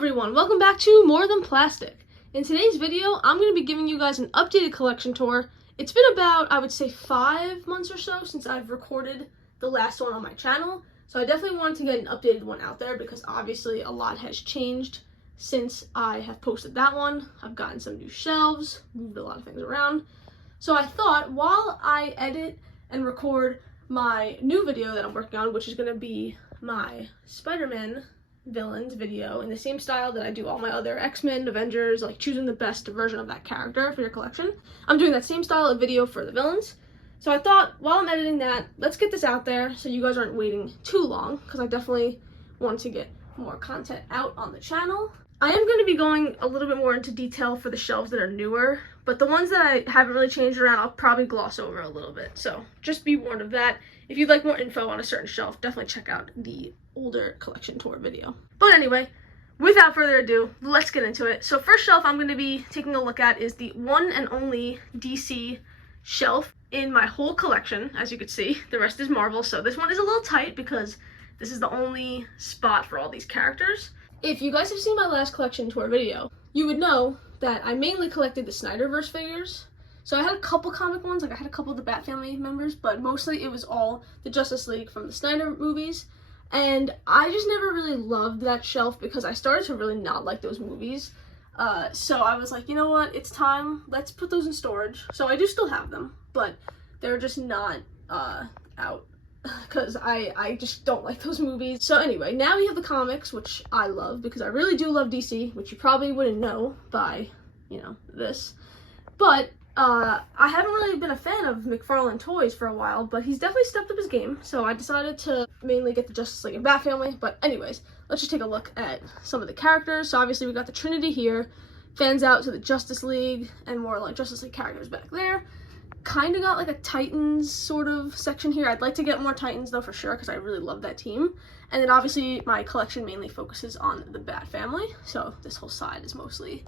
everyone, welcome back to More Than Plastic. In today's video, I'm going to be giving you guys an updated collection tour. It's been about, I would say, 5 months or so since I've recorded the last one on my channel. So I definitely wanted to get an updated one out there because obviously a lot has changed since I have posted that one. I've gotten some new shelves, moved a lot of things around. So I thought while I edit and record my new video that I'm working on, which is going to be my Spider-Man villains video in the same style that I do all my other X-Men, Avengers, like choosing the best version of that character for your collection. I'm doing that same style of video for the villains. So I thought while I'm editing that, let's get this out there so you guys aren't waiting too long, because I definitely want to get more content out on the channel. I am going to be going a little bit more into detail for the shelves that are newer, but the ones that I haven't really changed around, I'll probably gloss over a little bit. So just be warned of that. If you'd like more info on a certain shelf, definitely check out the older collection tour video. But anyway, without further ado, let's get into it. So first shelf I'm going to be taking a look at is the one and only DC shelf in my whole collection. As you can see, the rest is Marvel, so this one is a little tight because this is the only spot for all these characters. If you guys have seen my last collection tour video, you would know that I mainly collected the Snyderverse figures. So I had a couple comic ones, like I had a couple of the Bat Family members, but mostly it was all the Justice League from the Snyder movies. And I just never really loved that shelf because I started to really not like those movies. So I was like, you know what, it's time, let's put those in storage. So I do still have them, but they're just not out because I just don't like those movies. So anyway, now we have the comics, which I love because I really do love DC, which you probably wouldn't know by, this. But I haven't really been a fan of McFarlane toys for a while, but he's definitely stepped up his game, so I decided to mainly get the Justice League and Bat Family. But anyways, let's just take a look at some of the characters. So obviously we got the Trinity here, fans out to the Justice League, and more like Justice League characters back there. Kind of got like a Titans sort of section here. I'd like to get more Titans though for sure, because I really love that team. And then obviously my collection mainly focuses on the Bat Family, so this whole side is mostly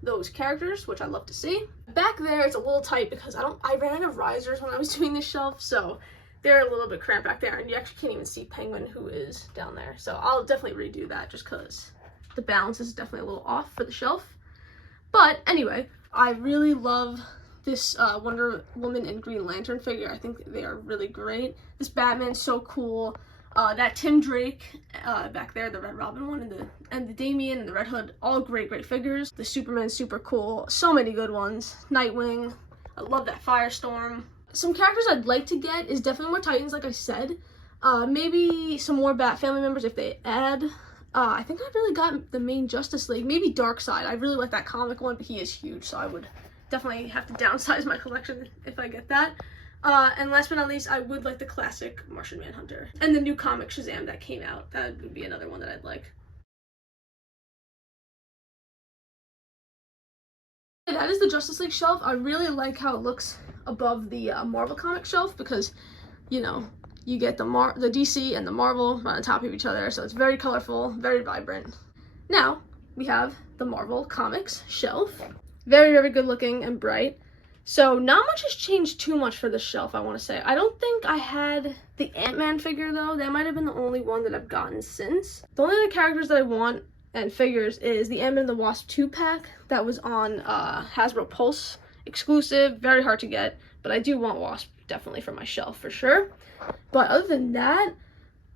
those characters, which I love to see. Back there it's a little tight because I ran out of risers when I was doing this shelf, so they're a little bit cramped back there, and you actually can't even see Penguin, who is down there. So I'll definitely redo that just because the balance is definitely a little off for the shelf. But anyway, I really love this Wonder Woman and Green Lantern figure. I think they are really great. This Batman's so cool. That Tim Drake back there, the Red Robin one, and the Damian and the Red Hood, all great figures. The Superman's super cool. So many good ones. Nightwing. I love that Firestorm. Some characters I'd like to get is definitely more Titans, like I said. Maybe some more Bat Family members if they add. I think I've really got the main Justice League. Maybe Darkseid. I really like that comic one, but he is huge, so I would definitely have to downsize my collection if I get that. And last but not least, I would like the classic Martian Manhunter. And the new comic Shazam that came out. That would be another one that I'd like. That is the Justice League shelf. I really like how it looks above the Marvel comic shelf because, you get the DC and the Marvel right on top of each other. So it's very colorful, very vibrant. Now, we have the Marvel comics shelf. Very good looking and bright. So not much has changed too much for this shelf, I want to say. I don't think I had the Ant-Man figure though. That might have been the only one that I've gotten since. The only other characters that I want and figures is the Ant-Man and the Wasp 2-pack that was on Hasbro Pulse exclusive. Very hard to get, but I do want Wasp definitely for my shelf for sure. But other than that,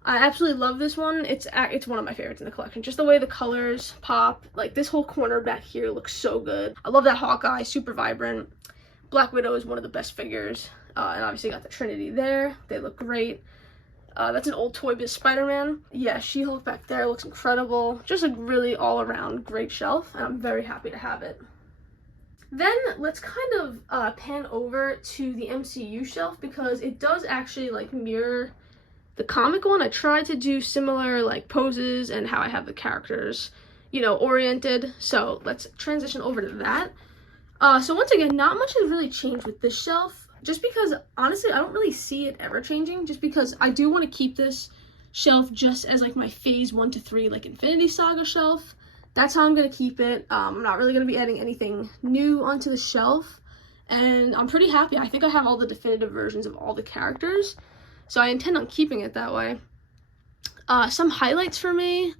I absolutely love this one. It's one of my favorites in the collection. Just the way the colors pop. Like this whole corner back here looks so good. I love that Hawkeye, super vibrant. Black Widow is one of the best figures. And obviously got the Trinity there. They look great. That's an old Toy Biz Spider-Man. Yeah, She-Hulk back there looks incredible. Just a really all-around great shelf, and I'm very happy to have it. Then let's kind of pan over to the MCU shelf because it does actually like mirror the comic one. I tried to do similar like poses and how I have the characters, oriented. So let's transition over to that. So once again, not much has really changed with this shelf, just because honestly I don't really see it ever changing, just because I do want to keep this shelf just as like my phase 1 to 3 like Infinity Saga shelf. That's how I'm going to keep it. I'm not really going to be adding anything new onto the shelf, and I'm pretty happy. I think I have all the definitive versions of all the characters, so I intend on keeping it that way. Some highlights for me.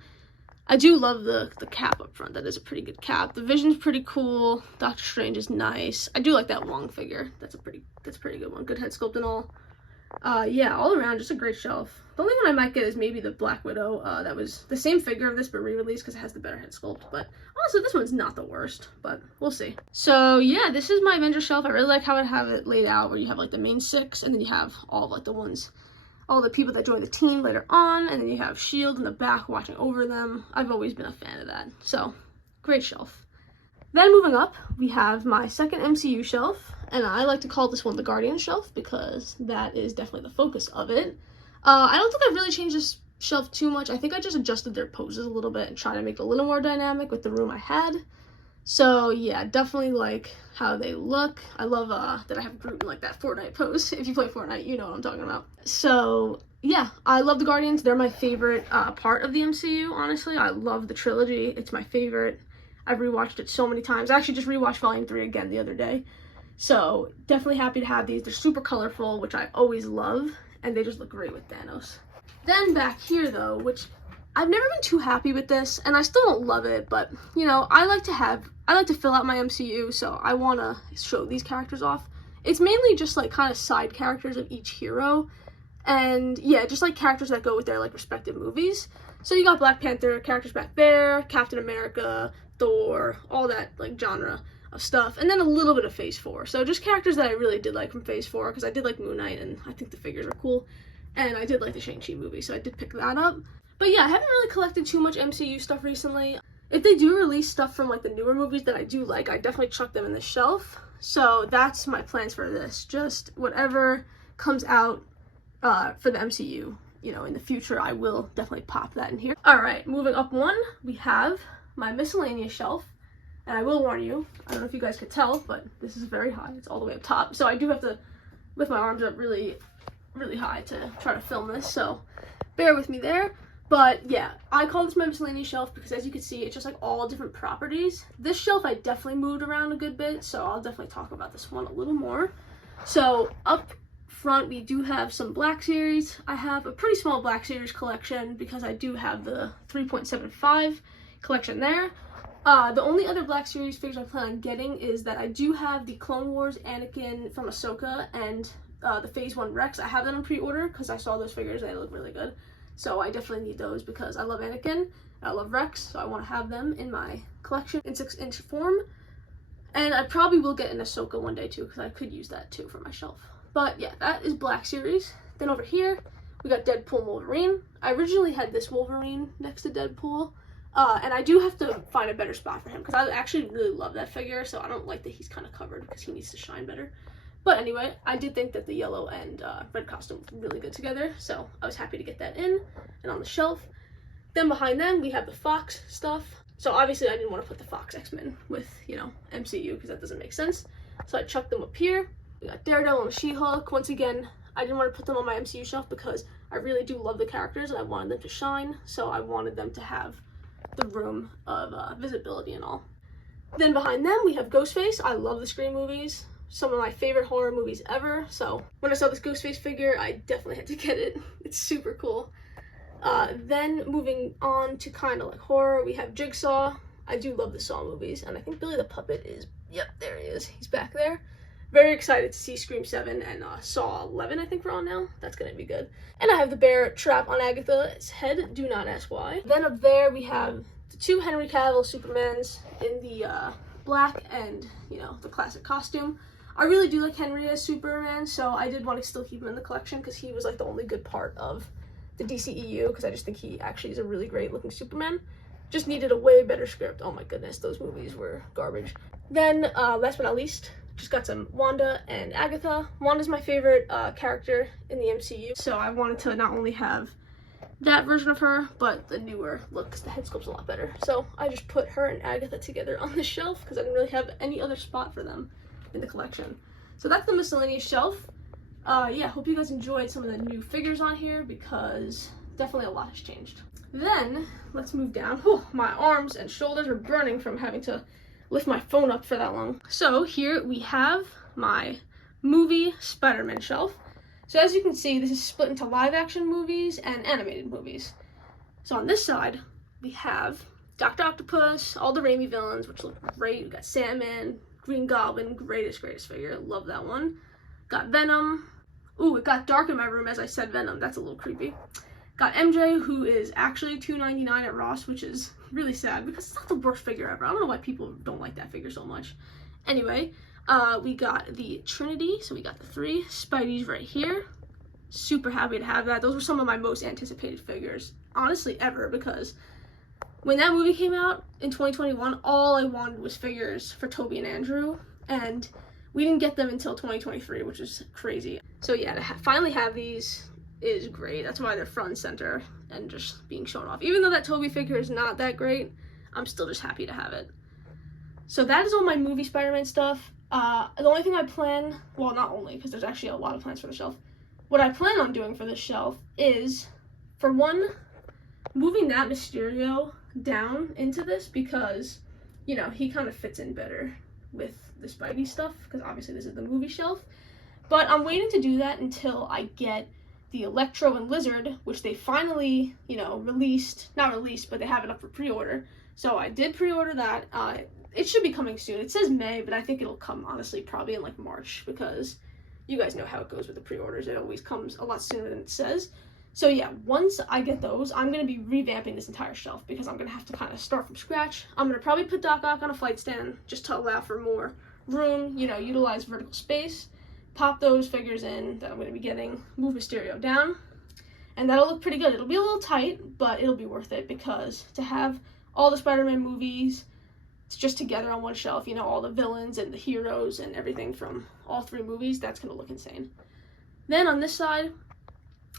I do love the cap up front. That is a pretty good cap. The Vision's pretty cool. Doctor Strange is nice. I do like that Wong figure. That's a pretty good one. Good head sculpt and all. Yeah, all around, just a great shelf. The only one I might get is maybe the Black Widow. That was the same figure of this, but re-released because it has the better head sculpt. But honestly, this one's not the worst, but we'll see. So yeah, this is my Avengers shelf. I really like how I have it laid out, where you have like the main 6, and then you have all of like the ones, all the people that join the team later on, and then you have S.H.I.E.L.D. in the back watching over them. I've always been a fan of that. So, great shelf. Then moving up, we have my second MCU shelf, and I like to call this one the Guardian shelf because that is definitely the focus of it. I don't think I've really changed this shelf too much. I think I just adjusted their poses a little bit and tried to make it a little more dynamic with the room I had. So yeah, definitely like how they look. I love that I have Groot in like that Fortnite pose. If you play Fortnite, you know what I'm talking about. So yeah, I love the Guardians. They're my favorite part of the MCU, honestly. I love the trilogy. It's my favorite. I've rewatched it so many times. I actually just rewatched Volume 3 again the other day. So definitely happy to have these. They're super colorful, which I always love, and they just look great with Thanos. Then back here though, which I've never been too happy with this, and I still don't love it, but you know, I like to fill out my MCU, so I want to show these characters off. It's mainly just like kind of side characters of each hero, and yeah, just like characters that go with their like respective movies. So you got Black Panther characters back there, Captain America, Thor, all that like genre of stuff, and then a little bit of Phase 4. So just characters that I really did like from Phase 4, because I did like Moon Knight, and I think the figures are cool, and I did like the Shang-Chi movie, so I did pick that up. But yeah, I haven't really collected too much MCU stuff recently. If they do release stuff from like the newer movies that I do like, I definitely chuck them in the shelf. So that's my plans for this. Just whatever comes out for the MCU, you know, in the future, I will definitely pop that in here. All right, moving up one, we have my Miscellaneous shelf. And I will warn you, I don't know if you guys could tell, but this is very high. It's all the way up top. So I do have to lift my arms up really, really high to try to film this. So bear with me there. But yeah, I call this my Miscellaneous shelf because as you can see, it's just like all different properties. This shelf I definitely moved around a good bit, so I'll definitely talk about this one a little more. So up front, we do have some Black Series. I have a pretty small Black Series collection because I do have the 3.75 collection there. The only other Black Series figures I plan on getting is that I do have the Clone Wars Anakin from Ahsoka and the Phase 1 Rex. I have that on pre-order because I saw those figures and they look really good. So I definitely need those because I love Anakin and I love Rex, so I want to have them in my collection in 6-inch form. And I probably will get an Ahsoka one day too because I could use that too for my shelf. But yeah, that is Black Series. Then over here, we got Deadpool and Wolverine. I originally had this Wolverine next to Deadpool. And I do have to find a better spot for him because I actually really love that figure, so I don't like that he's kind of covered because he needs to shine better. But anyway, I did think that the yellow and red costume was really good together, so I was happy to get that in and on the shelf. Then behind them, we have the Fox stuff. So obviously I didn't want to put the Fox X-Men with, you know, MCU because that doesn't make sense. So I chucked them up here. We got Daredevil and She-Hulk. Once again, I didn't want to put them on my MCU shelf because I really do love the characters and I wanted them to shine, so I wanted them to have the room of visibility and all. Then behind them, we have Ghostface. I love the Scream movies. Some of my favorite horror movies ever. So when I saw this Ghostface figure, I definitely had to get it. It's super cool. Then moving on to kind of like horror, we have Jigsaw. I do love the Saw movies, and I think Billy the Puppet is, yep, there he is. He's back there. Very excited to see Scream 7 and Saw 11, I think we're on now. That's gonna be good. And I have the bear trap on Agatha's head. Do not ask why. Then up there, we have the 2 Henry Cavill Supermans in the black and, you know, the classic costume. I really do like Henry as Superman, so I did want to still keep him in the collection because he was like the only good part of the DCEU because I just think he actually is a really great looking Superman. Just needed a way better script. Oh my goodness, those movies were garbage. Then last but not least, just got some Wanda and Agatha. Wanda's my favorite character in the MCU, so I wanted to not only have that version of her, but the newer look because the head sculpt's a lot better. So I just put her and Agatha together on the shelf because I didn't really have any other spot for them in the collection. So that's the Miscellaneous shelf. Yeah, hope you guys enjoyed some of the new figures on here because definitely a lot has changed. Then let's move down. Oh, my arms and shoulders are burning from having to lift my phone up for that long. So here we have my movie Spider-Man shelf. So as you can see, this is split into live action movies and animated movies. So on this side, we have Dr. Octopus, all the Raimi villains, which look great. We got Sandman, Green Goblin, greatest figure. Love that one. Got Venom. Ooh, it got dark in my room as I said Venom. That's a little creepy. Got MJ, who is actually $2.99 at Ross, which is really sad because it's not the worst figure ever. I don't know why people don't like that figure so much. Anyway, we got the Trinity, so we got the 3 Spideys right here. Super happy to have that. Those were some of my most anticipated figures, honestly, ever, because when that movie came out in 2021, all I wanted was figures for Toby and Andrew, and we didn't get them until 2023, which is crazy. So yeah, to finally have these is great. That's why they're front and center and just being shown off. Even though that Toby figure is not that great, I'm still just happy to have it. So that is all my movie Spider-Man stuff. The only thing I plan, well, not only, because there's actually a lot of plans for the shelf. What I plan on doing for this shelf is, for one, moving that Mysterio down into this because, you know, he kind of fits in better with the Spidey stuff because obviously this is the movie shelf. But I'm waiting to do that until I get the Electro and Lizard, which they finally, you know, not released, but they have it up for pre-order. So I did pre-order that. It should be coming soon. It says May, but I think it'll come, honestly, probably in like March because you guys know how it goes with the pre-orders. It always comes a lot sooner than it says. So yeah, once I get those, I'm going to be revamping this entire shelf because I'm going to have to kind of start from scratch. I'm going to probably put Doc Ock on a flight stand just to allow for more room, you know, utilize vertical space, pop those figures in that I'm going to be getting, move Mysterio down, and that'll look pretty good. It'll be a little tight, but it'll be worth it because to have all the Spider-Man movies just together on one shelf, you know, all the villains and the heroes and everything from all 3 movies, that's going to look insane. Then on this side,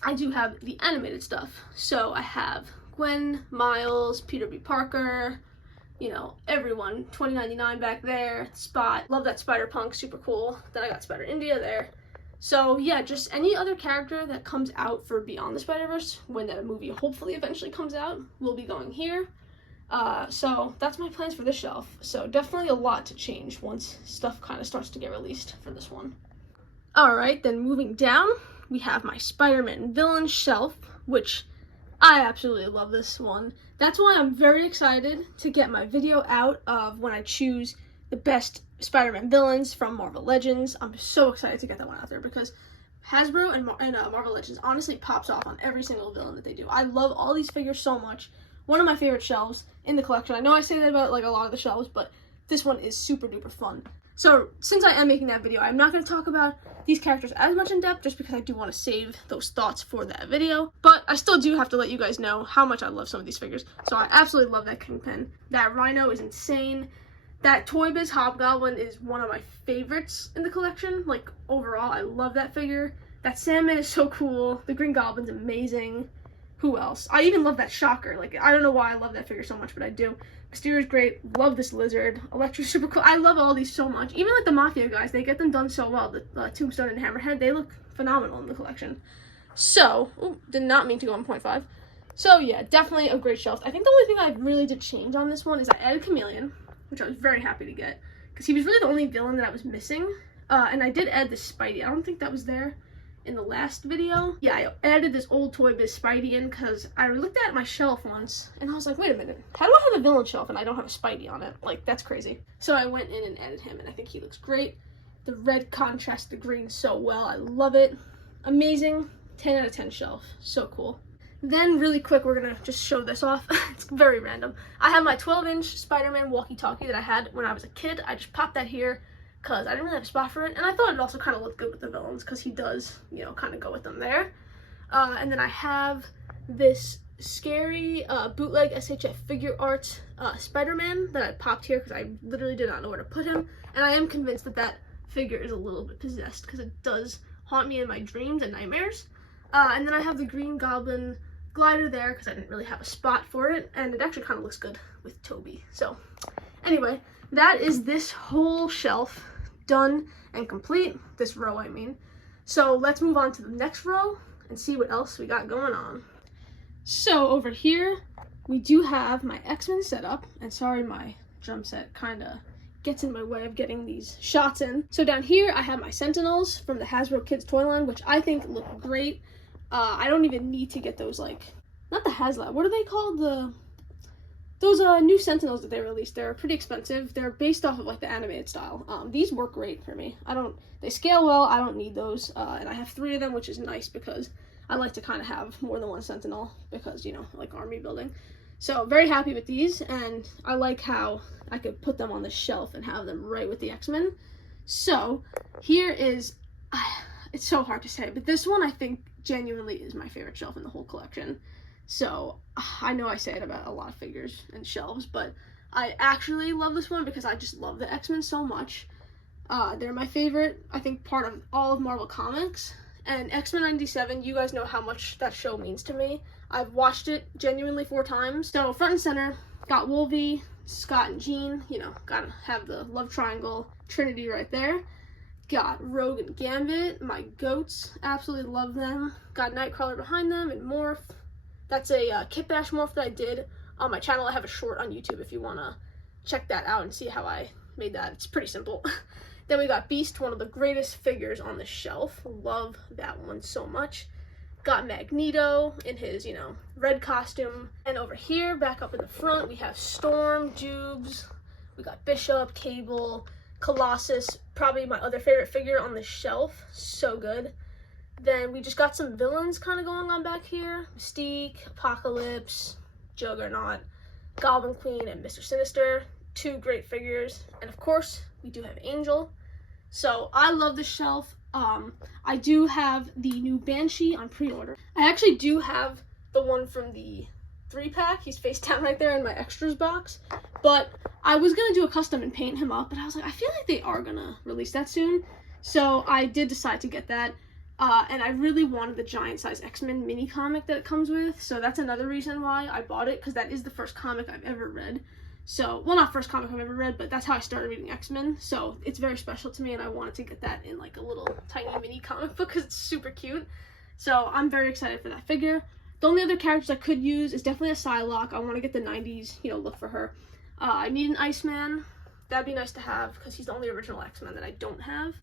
I do have the animated stuff. So I have Gwen, Miles, Peter B. Parker, you know, everyone, $20.99 back there, Spot, love that Spider-Punk, super cool. Then I got Spider-India there. So yeah, just any other character that comes out for Beyond the Spider-Verse, when that movie hopefully eventually comes out, will be going here. So that's my plans for this shelf. So definitely a lot to change once stuff kind of starts to get released for this one. Alright, then moving down, we have my Spider-Man villain shelf, which I absolutely love this one. That's why I'm very excited to get my video out of when I choose the best Spider-Man villains from Marvel Legends. I'm so excited to get that one out there because Hasbro and Marvel Legends honestly pops off on every single villain that they do. I love all these figures so much. One of my favorite shelves in the collection. I know I say that about like a lot of the shelves, but this one is super duper fun. So since I am making that video, I'm not going to talk about these characters as much in depth just because I do want to save those thoughts for that video. But I still do have to let you guys know how much I love some of these figures. So I absolutely love that Kingpin. That Rhino is insane. That Toy Biz Hobgoblin is one of my favorites in the collection. Like overall, I love that figure. That Sandman is so cool. The Green Goblin's amazing. Who else? I even love that Shocker. Like, I don't know why I love that figure so much, but I do. Mysterio's great. Love this Lizard. Electro's super cool. I love all these so much. Even like the Mafia guys, they get them done so well. The Tombstone and Hammerhead, they look phenomenal in the collection. So, did not mean to go on 0.5. So yeah, definitely a great shelf. I think the only thing I really did change on this one is I added Chameleon, which I was very happy to get, because he was really the only villain that I was missing. And I did add the Spidey. I don't think that was there in the last video. Yeah, I added this old Toy Biz Spidey in because I looked at my shelf once and I was like, wait a minute, how do I have a villain shelf and I don't have a Spidey on it? Like, that's crazy. So I went in and added him and I think he looks great. The red contrasts the green so well. I love it. Amazing. 10 out of 10 shelf. So cool. Then really quick, we're gonna just show this off. It's very random. I have my 12-inch Spider-Man walkie-talkie that I had when I was a kid. I just popped that here because I didn't really have a spot for it, and I thought it also kind of looked good with the villains because he does, you know, kind of go with them there. And then I have this scary bootleg SHF figure art Spider-Man that I popped here because I literally did not know where to put him, and I am convinced that that figure is a little bit possessed because it does haunt me in my dreams and nightmares. And then I have the Green Goblin glider there because I didn't really have a spot for it, and it actually kind of looks good with Toby. So anyway, that is this whole shelf done and complete, this row I mean. So let's move on to the next row and see what else we got going on. So over here we do have my X-Men set up, and sorry my drum set kind of gets in my way of getting these shots in. So down here I have my Sentinels from the Hasbro Kids toy line, which I think look great. I don't even need to get those, like, not the HasLab, what are they called? those new Sentinels that they released, they're pretty expensive. They're based off of like the animated style. These work great for me. They scale well. I don't need those, and I have 3 of them, which is nice because I like to kind of have more than one Sentinel because, you know, like army building. So very happy with these, and I like how I could put them on the shelf and have them right with the X-Men. So here is, it's so hard to say, but this one I think genuinely is my favorite shelf in the whole collection. So I know I say it about a lot of figures and shelves, but I actually love this one because I just love the X-Men so much. They're my favorite, I think, part of all of Marvel Comics. And X-Men 97, you guys know how much that show means to me. I've watched it genuinely 4 times. So front and center, got Wolvie, Scott, and Jean. You know, gotta have the love triangle trinity right there. Got Rogue and Gambit, my goats. Absolutely love them. Got Nightcrawler behind them and Morph. That's a Kit Bash morph that I did on my channel. I have a short on YouTube if you want to check that out and see how I made that. It's pretty simple. Then we got Beast, one of the greatest figures on the shelf. Love that one so much. Got Magneto in his, you know, red costume. And over here, back up in the front, we have Storm, Jubes. We got Bishop, Cable, Colossus, probably my other favorite figure on the shelf. So good. Then we just got some villains kind of going on back here. Mystique, Apocalypse, Juggernaut, Goblin Queen, and Mr. Sinister. 2 great figures. And of course, we do have Angel. So I love this shelf. I do have the new Banshee on pre-order. I actually do have the one from the 3-pack. He's face down right there in my extras box. But I was going to do a custom and paint him up, but I was like, I feel like they are going to release that soon. So I did decide to get that. And I really wanted the giant size X-Men mini comic that it comes with. So that's another reason why I bought it, because that is the first comic I've ever read. So, well, not first comic I've ever read, but that's how I started reading X-Men. So it's very special to me, and I wanted to get that in like a little tiny mini comic book because it's super cute. So I'm very excited for that figure. The only other characters I could use is definitely a Psylocke. I want to get the 90s, you know, look for her. I need an Iceman. That'd be nice to have because he's the only original X-Men that I don't have.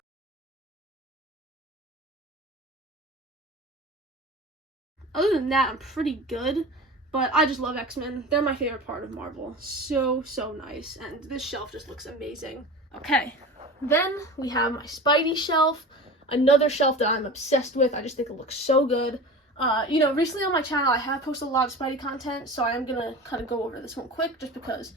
Other than that, I'm pretty good. But I just love X-Men. They're my favorite part of Marvel. So, so nice. And this shelf just looks amazing. Okay. Then we have my Spidey shelf. Another shelf that I'm obsessed with. I just think it looks so good. You know, recently on my channel, I have posted a lot of Spidey content. So I am going to kind of go over this one quick just because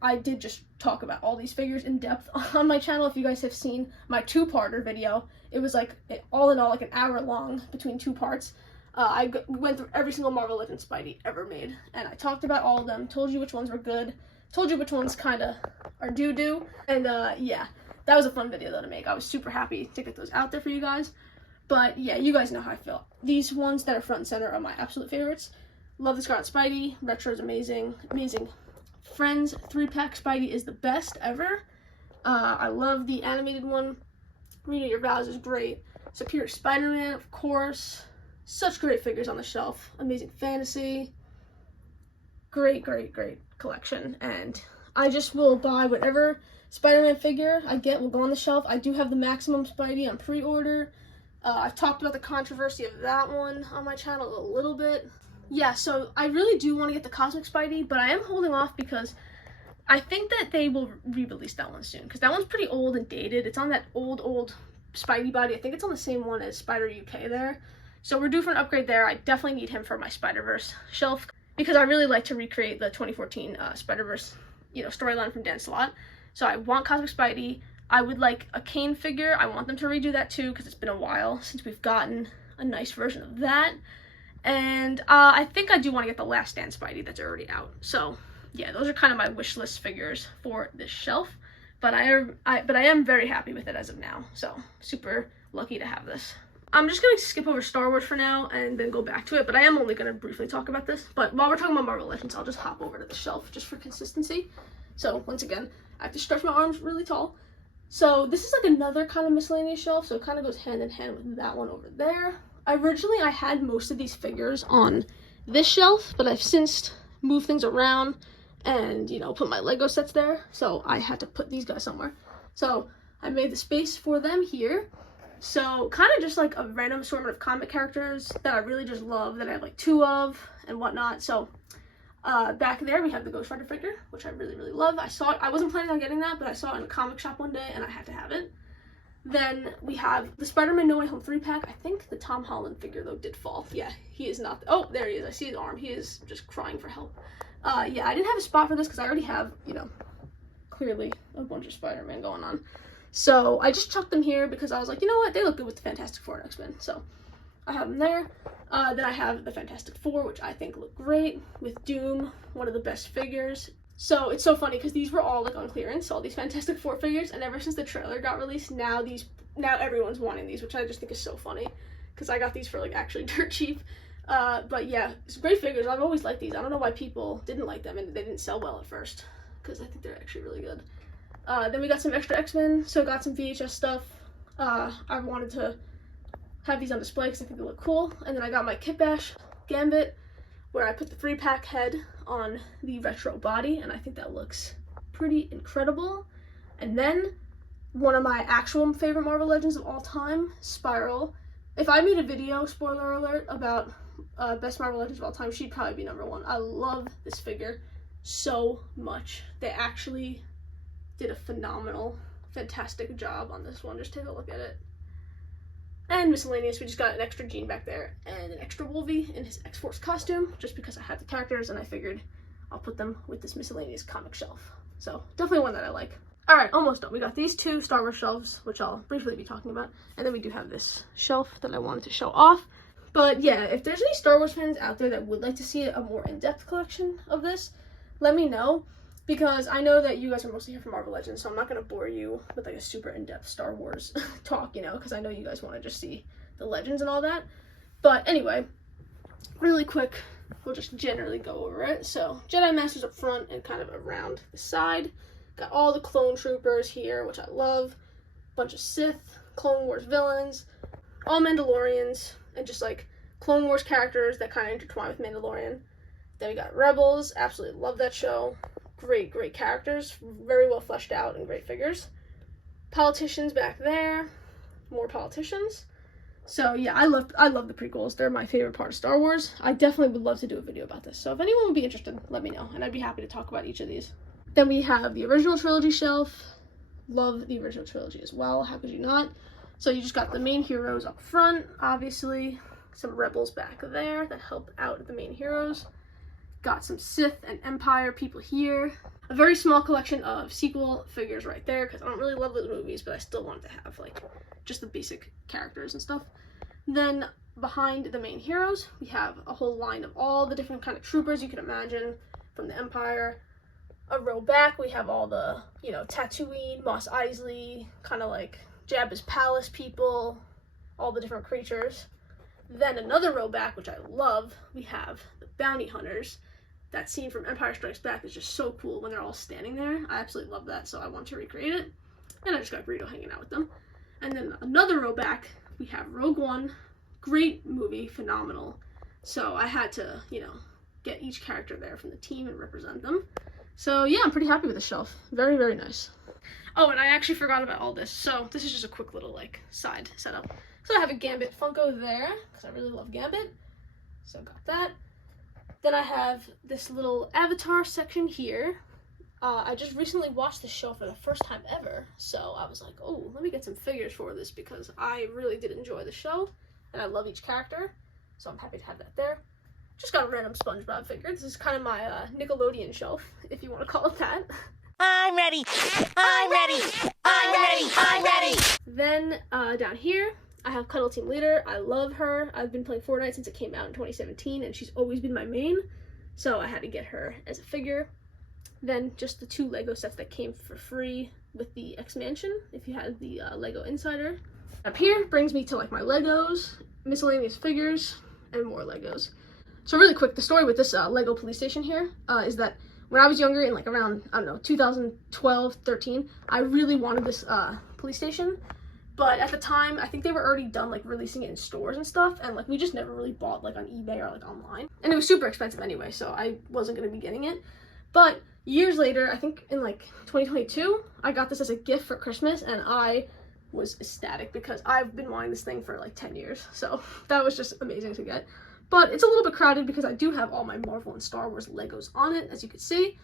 I did just talk about all these figures in depth on my channel. If you guys have seen my 2-parter video, it was like, all in all, like an hour long between 2 parts. I went through every single Marvel Legends Spidey ever made, and I talked about all of them, told you which ones were good, told you which ones kind of are doo-doo, and yeah, that was a fun video though to make. I was super happy to get those out there for you guys, but yeah, you guys know how I feel. These ones that are front and center are my absolute favorites. Love the Scarlet Spidey, Retro is amazing, amazing. Friends 3-pack Spidey is the best ever. I love the animated one. Reading Your Vows is great. Superior Spider-Man, of course. Such great figures on the shelf. Amazing Fantasy. Great, great, great collection. And I just will buy whatever Spider-Man figure I get will go on the shelf. I do have the Maximum Spidey on pre-order. I've talked about the controversy of that one on my channel a little bit. Yeah, so I really do want to get the Cosmic Spidey, but I am holding off because I think that they will re-release that one soon. Because that one's pretty old and dated. It's on that old Spidey body. I think it's on the same one as Spider UK there. So we're due for an upgrade there. I definitely need him for my Spider-Verse shelf because I really like to recreate the 2014 Spider-Verse, you know, storyline from Dan Slott. So I want Cosmic Spidey. I would like a Kane figure. I want them to redo that too because it's been a while since we've gotten a nice version of that. And I think I do want to get the Last Stand Spidey that's already out. So yeah, those are kind of my wish list figures for this shelf. But I am very happy with it as of now. So super lucky to have this. I'm just going to skip over Star Wars for now and then go back to it, but I am only going to briefly talk about this. But while we're talking about Marvel Legends, I'll just hop over to the shelf just for consistency. So once again, I have to stretch my arms really tall. So this is like another kind of miscellaneous shelf, so it kind of goes hand in hand with that one over there. Originally, I had most of these figures on this shelf, but I've since moved things around and, you know, put my Lego sets there. So I had to put these guys somewhere. So I made the space for them here. So kind of just like a random assortment of comic characters that I really just love, that I have like 2 of and whatnot. So Back there we have the Ghost Rider figure, which I really, really love. I wasn't planning on getting that, but I saw it in a comic shop one day and I had to have it. Then we have the Spider-Man No Way Home 3-pack. I think the Tom Holland figure though did fall. Yeah, he is not, oh, there he is. I see his arm. He is just crying for help. Yeah, I didn't have a spot for this because I already have, you know, clearly a bunch of Spider-Man going on. So I just chucked them here because I was like, you know what, they look good with the Fantastic Four and X-Men. So I have them there. Then I have the Fantastic Four, which I think look great, with Doom, one of the best figures. So it's so funny because these were all like on clearance, all these Fantastic Four figures, and ever since the trailer got released, now everyone's wanting these, which I just think is so funny because I got these for like actually dirt cheap. But yeah, it's great figures. I've always liked these. I don't know why people didn't like them and they didn't sell well at first because I think they're actually really good. Then we got some extra X-Men, so got some VHS stuff. I wanted to have these on display because I think they look cool. And then I got my Kit Bash Gambit, where I put the 3-pack head on the retro body, and I think that looks pretty incredible. And then one of my actual favorite Marvel Legends of all time, Spiral. If I made a video, spoiler alert, about best Marvel Legends of all time, she'd probably be #1. I love this figure so much. They actually did a phenomenal, fantastic job on this one. Just take a look at it. And Miscellaneous, we just got an extra Jean back there and an extra Wolvie in his X-Force costume, just because I had the characters and I figured I'll put them with this Miscellaneous comic shelf. So definitely one that I like. All right, almost done. We got these 2 Star Wars shelves, which I'll briefly be talking about. And then we do have this shelf that I wanted to show off. But yeah, if there's any Star Wars fans out there that would like to see a more in-depth collection of this, let me know. Because I know that you guys are mostly here for Marvel Legends, so I'm not going to bore you with like a super in-depth Star Wars talk, you know, because I know you guys want to just see the Legends and all that. But anyway, really quick, we'll just generally go over it. So Jedi Masters up front and kind of around the side. Got all the clone troopers here, which I love. Bunch of Sith, Clone Wars villains, all Mandalorians, and just like Clone Wars characters that kind of intertwine with Mandalorian. Then we got Rebels, absolutely love that show. Great characters, very well fleshed out and great figures. Politicians back there, more politicians. So yeah, I love the prequels. They're my favorite part of Star Wars. I definitely would love to do a video about this. So if anyone would be interested, let me know, and I'd be happy to talk about each of these. Then we have the original trilogy shelf. Love the original trilogy as well. How could you not? So you just got the main heroes up front, obviously. Some Rebels back there that help out the main heroes. Got some Sith and Empire people here. A very small collection of sequel figures right there, because I don't really love those movies, but I still wanted to have, like, just the basic characters and stuff. Then, behind the main heroes, we have a whole line of all the different kind of troopers you can imagine from the Empire. A row back, we have all the, you know, Tatooine, Mos Eisley, kind of like Jabba's palace people, all the different creatures. Then another row back, which I love, we have the bounty hunters. That scene from Empire Strikes Back is just so cool when they're all standing there. I absolutely love that, so I want to recreate it. And I just got Greedo hanging out with them. And then another row back, we have Rogue One. Great movie, phenomenal. So I had to, you know, get each character there from the team and represent them. So yeah, I'm pretty happy with the shelf. Very, very nice. Oh, and I actually forgot about all this. So this is just a quick little, like, side setup. So I have a Gambit Funko there, because I really love Gambit. So got that. Then I have this little Avatar section here. I just recently watched this show for the first time ever, so I was like, oh, let me get some figures for this because I really did enjoy the show, and I love each character, so I'm happy to have that there. Just got a random SpongeBob figure. This is kind of my Nickelodeon shelf, if you want to call it that. I'm ready! I'm ready! I'm ready! I'm ready! Then down here, I have Cuddle Team Leader. I love her. I've been playing Fortnite since it came out in 2017, and she's always been my main, so I had to get her as a figure. Then just the 2 Lego sets that came for free with the X-Mansion, if you had the Lego Insider. Up here brings me to like my Legos, miscellaneous figures, and more Legos. So really quick, the story with this Lego police station here is that when I was younger, in like around, I don't know, 2012, 13, I really wanted this police station. But at the time, I think they were already done like releasing it in stores and stuff, and like we just never really bought like on eBay or like online. And it was super expensive anyway, so I wasn't gonna be getting it. But years later, I think in like 2022, I got this as a gift for Christmas, and I was ecstatic because I've been wanting this thing for like 10 years. So that was just amazing to get. But it's a little bit crowded because I do have all my Marvel and Star Wars Legos on it, as you can see.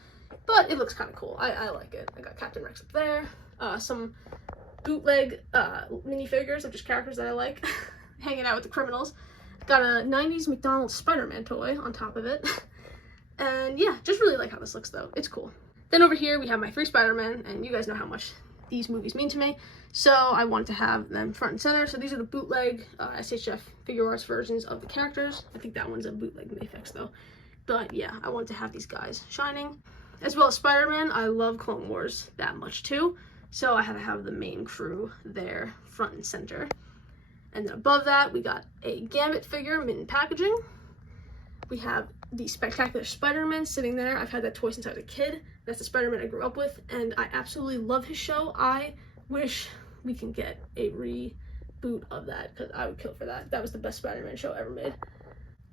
But it looks kind of cool. I like it. I got Captain Rex up there. Some bootleg minifigures of just characters that I like. Hanging out with the criminals. Got a 90s McDonald's Spider-Man toy on top of it. And yeah, just really like how this looks though. It's cool. Then over here we have my 3 Spider-Man, and you guys know how much these movies mean to me. So I wanted to have them front and center. So these are the bootleg SHF figure arts versions of the characters. I think that one's a bootleg Mayfix though. But yeah, I wanted to have these guys shining. As well as Spider-Man, I love Clone Wars that much too. So I had to have the main crew there front and center. And then above that, we got a Gambit figure, mint in packaging. We have the Spectacular Spider-Man sitting there. I've had that toy since I was a kid. That's the Spider-Man I grew up with, and I absolutely love his show. I wish we can get a reboot of that, because I would kill for that. That was the best Spider-Man show ever made.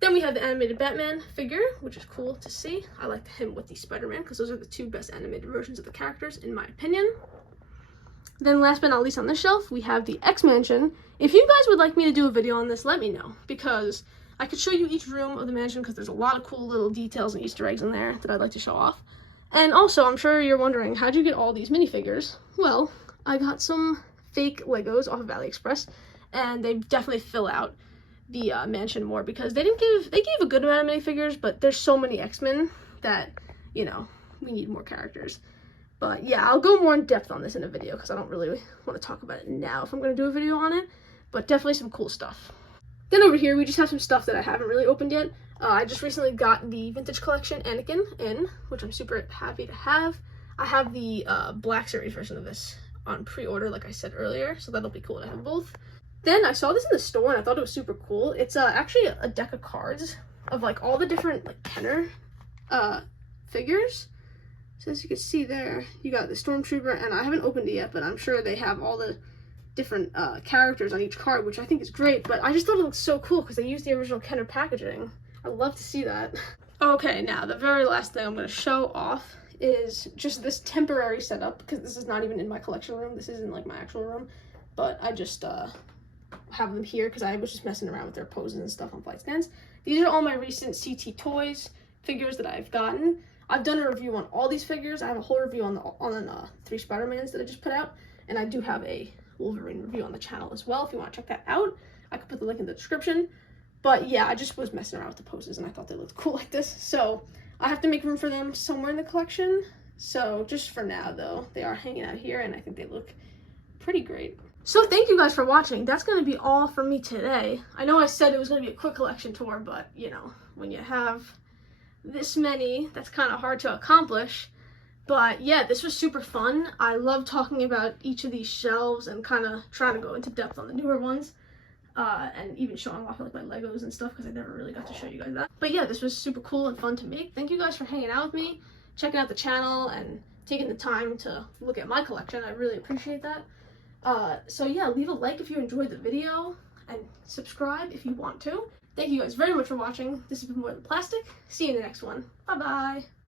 Then we have the animated Batman figure, which is cool to see. I liked him with the Spider-Man, because those are the 2 best animated versions of the characters, in my opinion. Then last but not least on this shelf, we have the X-Mansion. If you guys would like me to do a video on this, let me know, because I could show you each room of the mansion, because there's a lot of cool little details and Easter eggs in there that I'd like to show off. And also, I'm sure you're wondering, how'd you get all these minifigures? Well, I got some fake Legos off of AliExpress, and they definitely fill out the mansion more, because they gave a good amount of minifigures, but there's so many X-Men that, you know, we need more characters. But yeah, I'll go more in depth on this in a video, because I don't really want to talk about it now if I'm going to do a video on it, but definitely some cool stuff. Then over here, we just have some stuff that I haven't really opened yet. I just recently got the Vintage Collection Anakin in, which I'm super happy to have. I have the Black Series version of this on pre-order, like I said earlier, so that'll be cool to have both. Then I saw this in the store, and I thought it was super cool. It's actually a deck of cards of, like, all the different, like, Kenner figures. So as you can see there, you got the Stormtrooper, and I haven't opened it yet, but I'm sure they have all the different characters on each card, which I think is great. But I just thought it looked so cool because they used the original Kenner packaging. I'd love to see that. Okay, now the very last thing I'm going to show off is just this temporary setup, because this is not even in my collection room. This isn't like my actual room, but I just have them here because I was just messing around with their poses and stuff on flight stands. These are all my recent CT Toys figures that I've gotten. I've done a review on all these figures. I have a whole review on the 3 Spider-Mans that I just put out, and I do have a Wolverine review on the channel as well if you want to check that out. I could put the link in the description. But yeah, I just was messing around with the poses and I thought they looked cool like this. So I have to make room for them somewhere in the collection. So just for now though, they are hanging out here and I think they look pretty great. So thank you guys for watching. That's going to be all from me today. I know I said it was going to be a quick collection tour, but you know, when you have this many, that's kind of hard to accomplish. But yeah, this was super fun. I love talking about each of these shelves and kind of trying to go into depth on the newer ones. And even showing off like my Legos and stuff, because I never really got to show you guys that. But yeah, this was super cool and fun to make. Thank you guys for hanging out with me, checking out the channel, and taking the time to look at my collection. I really appreciate that. So yeah, leave a like if you enjoyed the video, and subscribe if you want to. Thank you guys very much for watching. This has been More Than Plastic. See you in the next one. Bye bye.